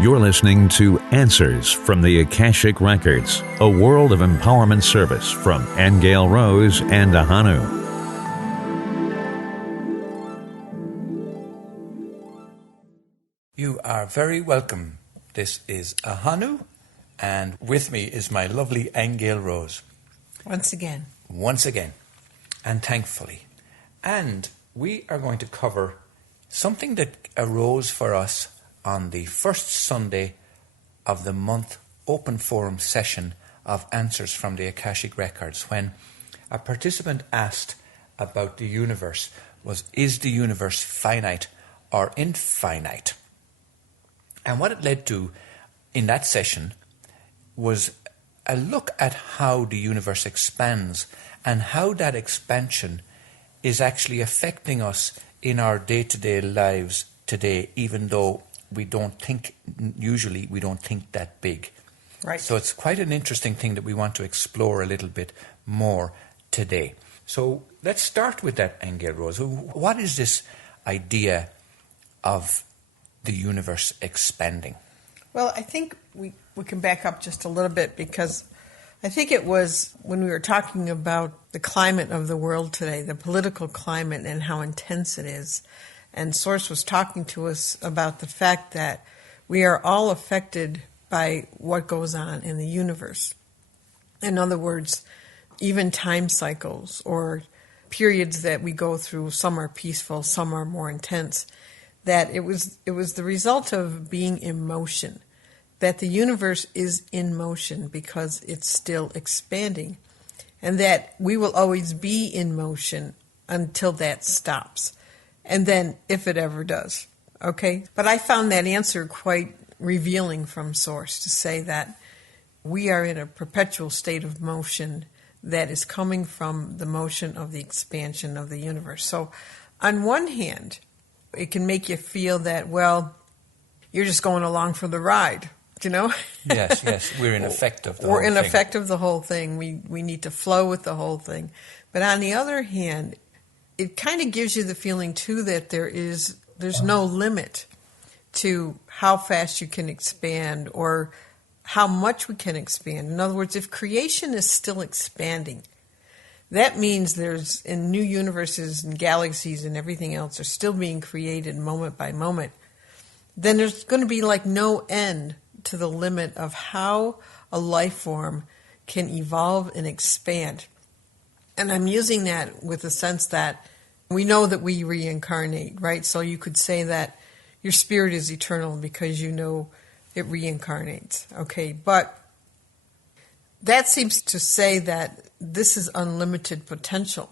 You're listening to Answers from the Akashic Records, a world of empowerment service from Aingeal Rose Ahonu. You are very welcome. This is Ahonu, and with me is my lovely Aingeal Rose. Once again, and thankfully. And we are going to cover something that arose for us on the first Sunday of the month open forum session of Answers from the Akashic Records, when a participant asked about the universe. Is the universe finite or infinite? And what it led to in that session was a look at how the universe expands and how that expansion is actually affecting us in our day-to-day lives today, even though we don't think that big. right? So it's quite an interesting thing that we want to explore a little bit more today. So let's start with that, Aingeal Rose. What is this idea of the universe expanding? Well, I think we can back up just a little bit, because I think it was when we were talking about the climate of the world today, the political climate and how intense it is. And Source was talking to us about the fact that we are all affected by what goes on in the universe. In other words, even time cycles or periods that we go through, some are peaceful, some are more intense, that it was the result of being in motion, that the universe is in motion because it's still expanding, and that we will always be in motion until that stops. And then, if it ever does, okay? But I found that answer quite revealing from Source, to say that we are in a perpetual state of motion that is coming from the motion of the expansion of the universe. So, on one hand, it can make you feel that, well, you're just going along for the ride, you know? Yes, we're in effect of the whole thing. We're in effect of the whole thing. We need to flow with the whole thing. But on the other hand, it kind of gives you the feeling, too, that there's no limit to how fast you can expand or how much we can expand. In other words, if creation is still expanding, that means there's in new universes and galaxies and everything else are still being created moment by moment. Then there's going to be like no end to the limit of how a life form can evolve and expand. And I'm using that with the sense that we know that we reincarnate, right? So you could say that your spirit is eternal because you know it reincarnates, okay? But that seems to say that this is unlimited potential.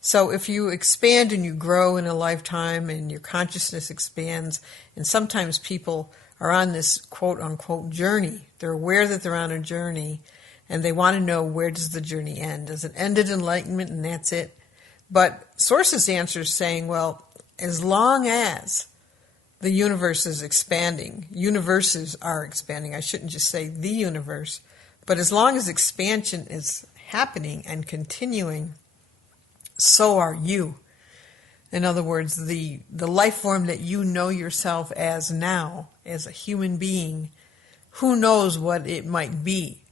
So if you expand and you grow in a lifetime and your consciousness expands, and sometimes people are on this quote-unquote journey. They're aware that they're on a journey, and they want to know, where does the journey end? Does it end at enlightenment and that's it? But Source's answer is saying, well, as long as the universe is expanding, universes are expanding. I shouldn't just say the universe, but as long as expansion is happening and continuing, so are you. In other words, the life form that you know yourself as now, as a human being, who knows what it might be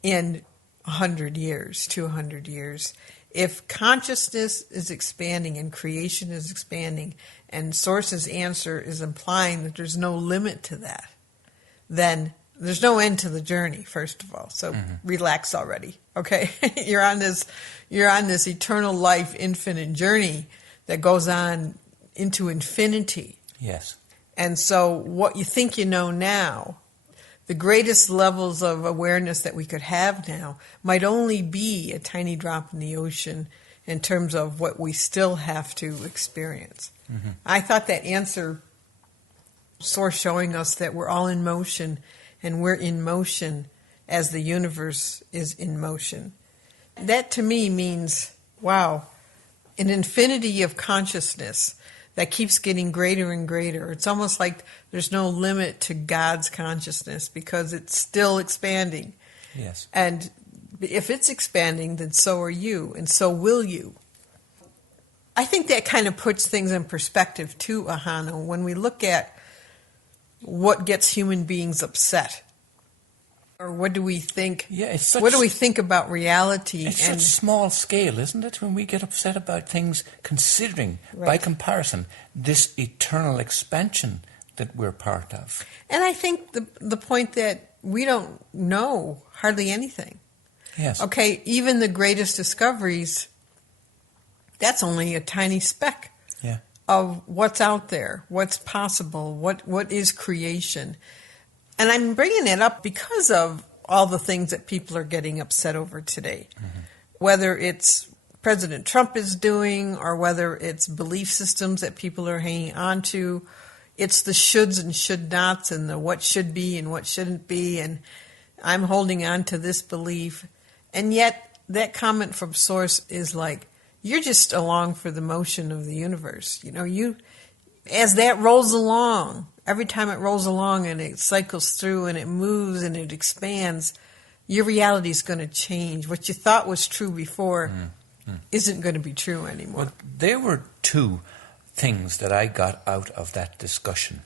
in 100 years, 200 years. If consciousness is expanding and creation is expanding, and Source's answer is implying that there's no limit to that, then there's no end to the journey, first of all. So relax already, okay? You're on this eternal life, infinite journey that goes on into infinity. Yes. And so what you think you know now, the greatest levels of awareness that we could have now might only be a tiny drop in the ocean in terms of what we still have to experience. Mm-hmm. I thought that answer, Source showing us that we're all in motion, and we're in motion as the universe is in motion. That to me means, wow, an infinity of consciousness that keeps getting greater and greater. It's almost like there's no limit to God's consciousness because it's still expanding. Yes. And if it's expanding, then so are you, and so will you. I think that kind of puts things in perspective too, Ahonu, when we look at what gets human beings upset? Or what do we think? Yeah, what do we think about reality? It's such small scale, isn't it, when we get upset about things, considering, by comparison, this eternal expansion that we're part of. And I think the point that we don't know hardly anything. Yes. Okay, even the greatest discoveries, that's only a tiny speck of what's out there, what's possible, what is creation. And I'm bringing it up because of all the things that people are getting upset over today. Mm-hmm. Whether it's President Trump is doing or whether it's belief systems that people are hanging on to, it's the shoulds and should nots and the what should be and what shouldn't be, and I'm holding on to this belief. And yet that comment from Source is like, you're just along for the motion of the universe. As that rolls along, every time it rolls along and it cycles through and it moves and it expands, your reality is going to change. What you thought was true before isn't going to be true anymore. Well, there were two things that I got out of that discussion.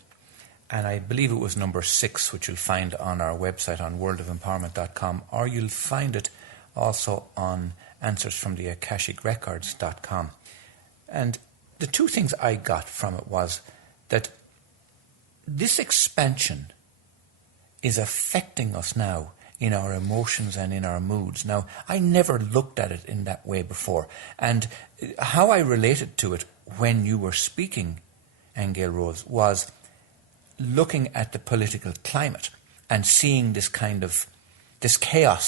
And I believe it was number 6, which you'll find on our website on worldofempowerment.com, or you'll find it also on answersfromtheakashicrecords.com. And the two things I got from it was that this expansion is affecting us now in our emotions and in our moods. Now, I never looked at it in that way before. And how I related to it when you were speaking, Aingeal Rose, was looking at the political climate and seeing this chaos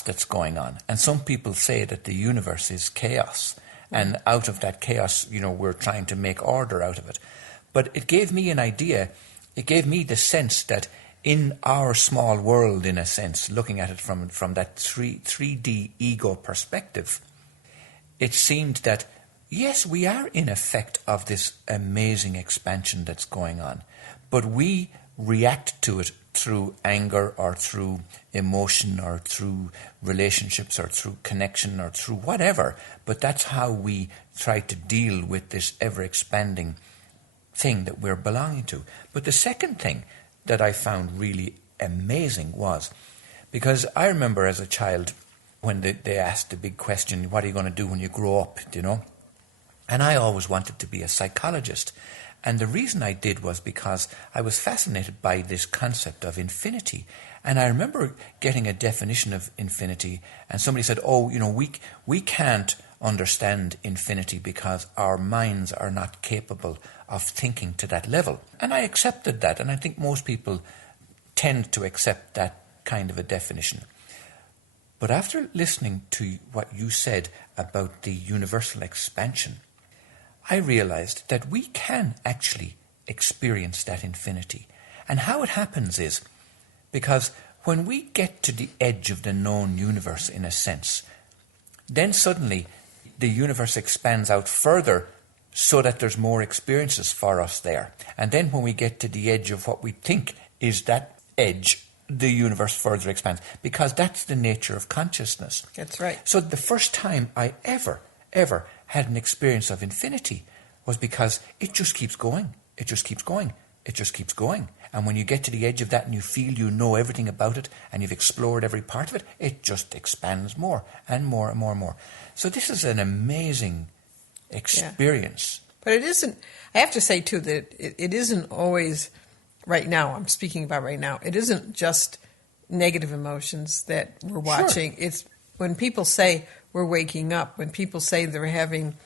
that's going on. And some people say that the universe is chaos. And out of that chaos, we're trying to make order out of it. But it gave me an idea. It gave me the sense that in our small world, in a sense, looking at it from that 3D ego perspective, it seemed that, yes, we are in effect of this amazing expansion that's going on. But we react to it through anger or through emotion or through relationships or through connection or through whatever. But that's how we try to deal with this ever-expanding thing that we're belonging to. But the second thing that I found really amazing was, because I remember as a child when they asked the big question, what are you going to do when you grow up, And I always wanted to be a psychologist. And the reason I did was because I was fascinated by this concept of infinity. And I remember getting a definition of infinity, and somebody said, we can't understand infinity because our minds are not capable of thinking to that level. And I accepted that, and I think most people tend to accept that kind of a definition. But after listening to what you said about the universal expansion, I realized that we can actually experience that infinity. And how it happens is because when we get to the edge of the known universe, in a sense, then suddenly the universe expands out further so that there's more experiences for us there. And then when we get to the edge of what we think is that edge, the universe further expands, because that's the nature of consciousness. That's right. So the first time I ever had an experience of infinity was because it just keeps going. It just keeps going. It just keeps going. And when you get to the edge of that and you feel you know everything about it and you've explored every part of it, it just expands more and more and more and more. So this is an amazing experience. Yeah. But it isn't, I have to say too that it isn't always, right now, I'm speaking about right now, it isn't just negative emotions that we're watching. Sure. It's when people say we're waking up, when people say they're having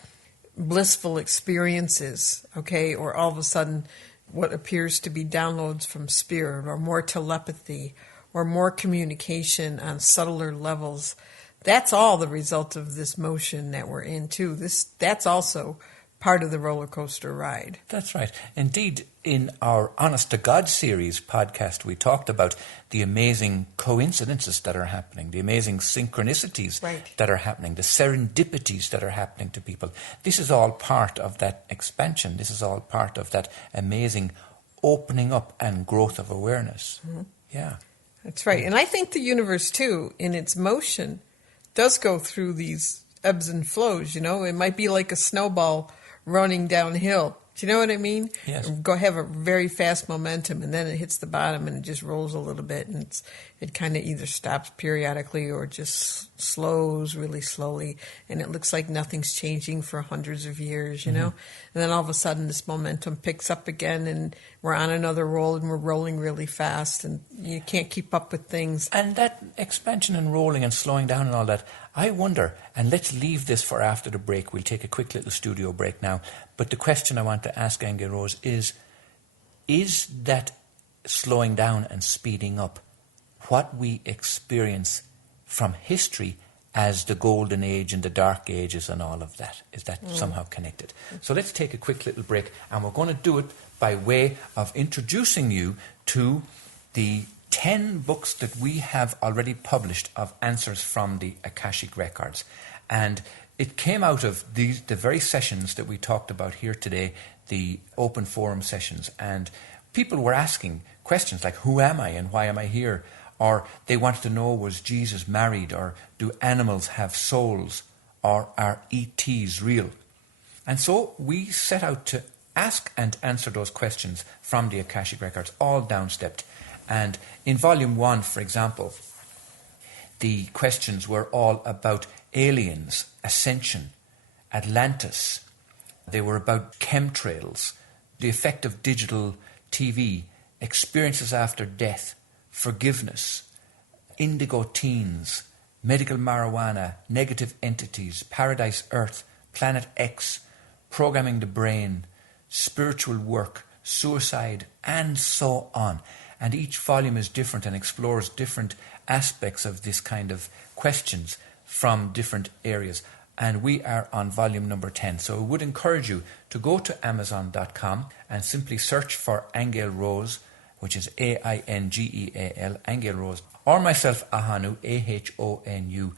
blissful experiences, okay, or all of a sudden what appears to be downloads from spirit or more telepathy or more communication on subtler levels, that's all the result of this motion that we're in too. That's also part of the roller coaster ride. That's right. Indeed, in our Honest to God series podcast, we talked about the amazing coincidences that are happening, the amazing synchronicities that are happening, the serendipities that are happening to people. This is all part of that expansion. This is all part of that amazing opening up and growth of awareness. Mm-hmm. Yeah. That's right. And I think the universe, too, in its motion, does go through these ebbs and flows. It might be like a snowball running downhill. Do you know what I mean? Yes. Go have a very fast momentum, and then it hits the bottom, and it just rolls a little bit, and it kind of either stops periodically or just slows really slowly, and it looks like nothing's changing for hundreds of years, you know? And then all of a sudden, this momentum picks up again, and we're on another roll, and we're rolling really fast, and you can't keep up with things. And that expansion and rolling and slowing down and all that, I wonder, and let's leave this for after the break. We'll take a quick little studio break now. But the question I want to ask Aingeal Rose is that slowing down and speeding up what we experience from history as the golden age and the dark ages and all of that? Is that somehow connected? So let's take a quick little break, and we're going to do it by way of introducing you to the 10 books that we have already published of answers from the Akashic Records. And it came out of the very sessions that we talked about here today, the open forum sessions. And people were asking questions like, who am I and why am I here? Or they wanted to know, was Jesus married? Or do animals have souls? Or are ETs real? And so we set out to ask and answer those questions from the Akashic Records, all downstepped. And in Volume 1, for example, the questions were all about aliens, ascension, Atlantis. They were about chemtrails, the effect of digital TV, experiences after death, forgiveness, indigo teens, medical marijuana, negative entities, Paradise Earth, Planet X, programming the brain, spiritual work, suicide, and so on. And each volume is different and explores different aspects of this kind of questions from different areas. And we are on volume number 10. So I would encourage you to go to Amazon.com and simply search for Aingeal Rose, which is Aingeal, Aingeal Rose, or myself, Ahonu, Ahonu,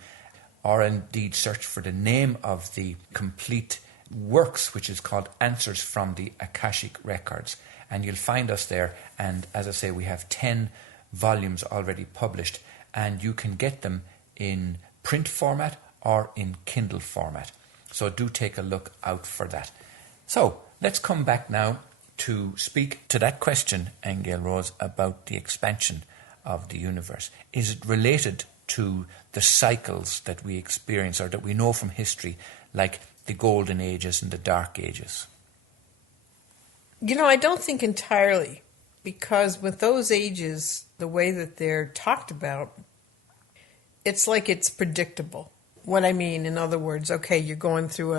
or indeed search for the name of the complete works, which is called Answers from the Akashic Records. And you'll find us there. And as I say, we have 10 volumes already published, and you can get them in print format or in Kindle format. So do take a look out for that. So let's come back now to speak to that question, Aingeal Rose, about the expansion of the universe. Is it related to the cycles that we experience or that we know from history, like the golden ages and the dark ages? You know, I don't think entirely, because with those ages, the way that they're talked about, it's like it's predictable. What I mean, in other words, okay, you're going through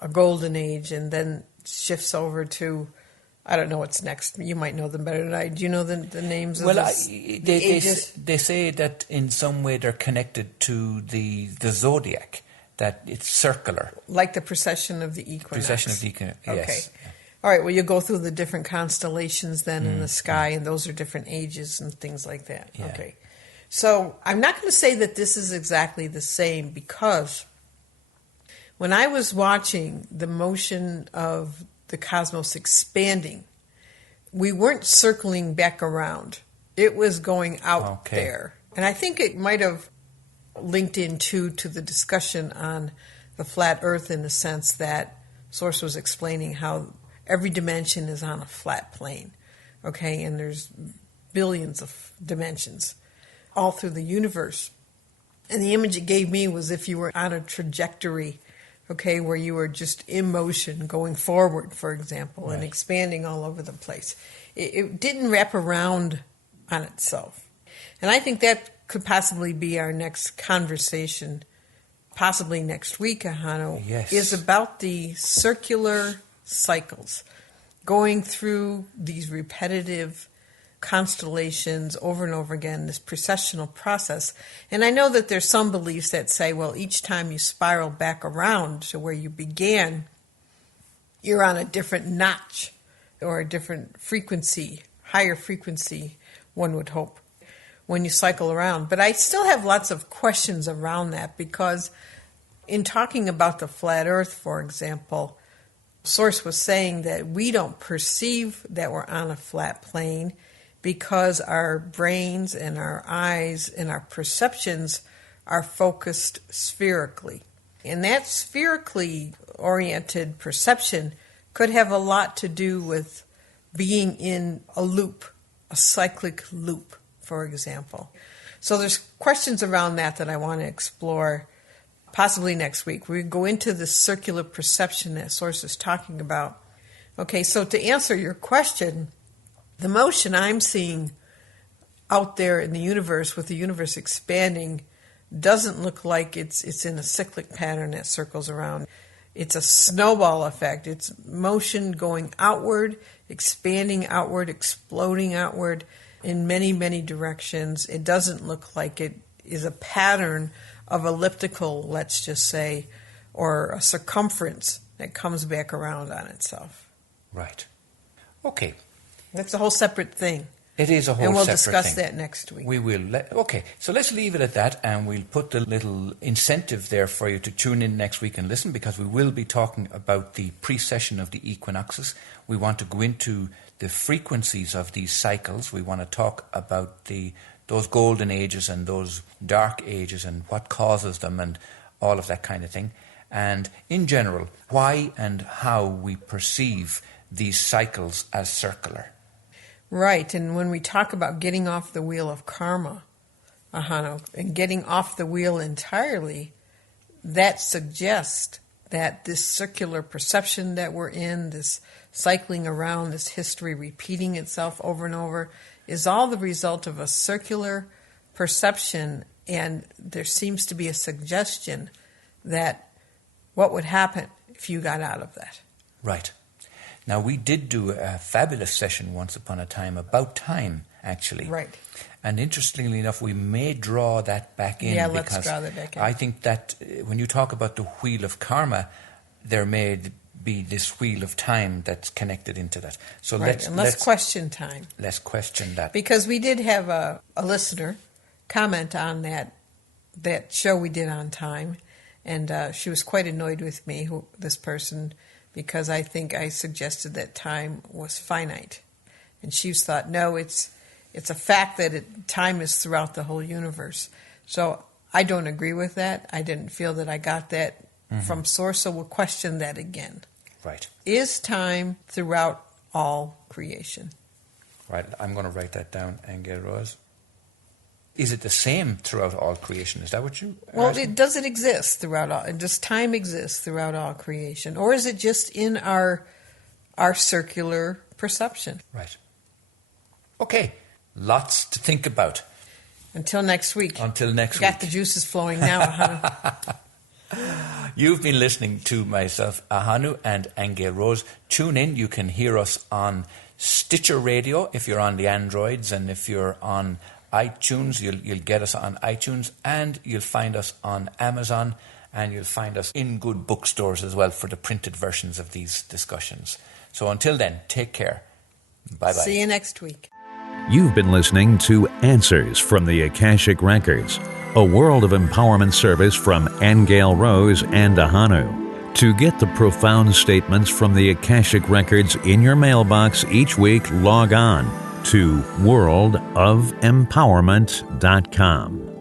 a golden age and then shifts over to, I don't know what's next. You might know them better than I. Do you know the names of the ages? They say that in some way they're connected to the Zodiac, that it's circular. Like the precession of the Equinox. Precession of the Equinox, yes. Okay. All right, well, you go through the different constellations then in the sky, and those are different ages and things like that. Yeah. Okay. So I'm not going to say that this is exactly the same, because when I was watching the motion of the cosmos expanding, we weren't circling back around. It was going out there. And I think it might have linked in to the discussion on the flat Earth, in the sense that Source was explaining how every dimension is on a flat plane, okay? And there's billions of dimensions all through the universe. And the image it gave me was if you were on a trajectory, okay, where you were just in motion, going forward, for example, and expanding all over the place. It didn't wrap around on itself. And I think that could possibly be our next conversation, possibly next week, Ahonu, is about the circular cycles, going through these repetitive constellations over and over again, this precessional process. And I know that there's some beliefs that say, well, each time you spiral back around to where you began, you're on a different notch or a different frequency, higher frequency, one would hope, when you cycle around. But I still have lots of questions around that, because in talking about the flat Earth, for example, Source was saying that we don't perceive that we're on a flat plane because our brains and our eyes and our perceptions are focused spherically. And that spherically oriented perception could have a lot to do with being in a loop, a cyclic loop, for example. So there's questions around that I want to explore possibly next week. We go into the circular perception that Source is talking about. Okay, so to answer your question, the motion I'm seeing out there in the universe with the universe expanding doesn't look like it's in a cyclic pattern that circles around. It's a snowball effect. It's motion going outward, expanding outward, exploding outward in many, many directions. It doesn't look like it is a pattern of elliptical, let's just say, or a circumference that comes back around on itself. Right. Okay. That's a whole separate thing. It is a whole separate thing. And we'll discuss that next week. We will. Okay, so let's leave it at that, and we'll put the little incentive there for you to tune in next week and listen, because we will be talking about the precession of the equinoxes. We want to go into the frequencies of these cycles. We want to talk about those golden ages and those dark ages and what causes them and all of that kind of thing. And in general, why and how we perceive these cycles as circular. Right, and when we talk about getting off the wheel of karma, Ahonu, and getting off the wheel entirely, that suggests that this circular perception that we're in, this cycling around, this history repeating itself over and over, is all the result of a circular perception, and there seems to be a suggestion that what would happen if you got out of that. Right. Now, we did do a fabulous session once upon a time about time, actually. Right. And interestingly enough, we may draw that back in. Yeah, let's draw that back in. I think that when you talk about the wheel of karma, there may be this wheel of time that's connected into that. So right. let's question time. Let's question that. Because we did have a listener comment on that show we did on time, and she was quite annoyed with me, this person, because I think I suggested that time was finite. And she thought, no, it's a fact that time is throughout the whole universe. So I don't agree with that. I didn't feel that I got that from Source, so we'll question that again. Right. Is time throughout all creation? Right, I'm going to write that down, Aingeal Rose. Is it the same throughout all creation? Is that what you Well, does it exist throughout all? Does time exist throughout all creation? Or is it just in our circular perception? Right. Okay, lots to think about. Until next week. Until next week. week. Got the juices flowing now, Ahonu. You've been listening to myself, Ahonu, and Aingeal Rose. Tune in. You can hear us on Stitcher Radio if you're on the Androids, and if you're on iTunes, you'll get us on iTunes, and you'll find us on Amazon, and you'll find us in good bookstores as well for the printed versions of these discussions. So until then, take care. Bye-bye. See you next week. You've been listening to Answers from the Akashic Records, a world of empowerment service from Aingeal Rose and Ahonu. To get the profound statements from the Akashic Records in your mailbox each week, log on to worldofempowerment.com.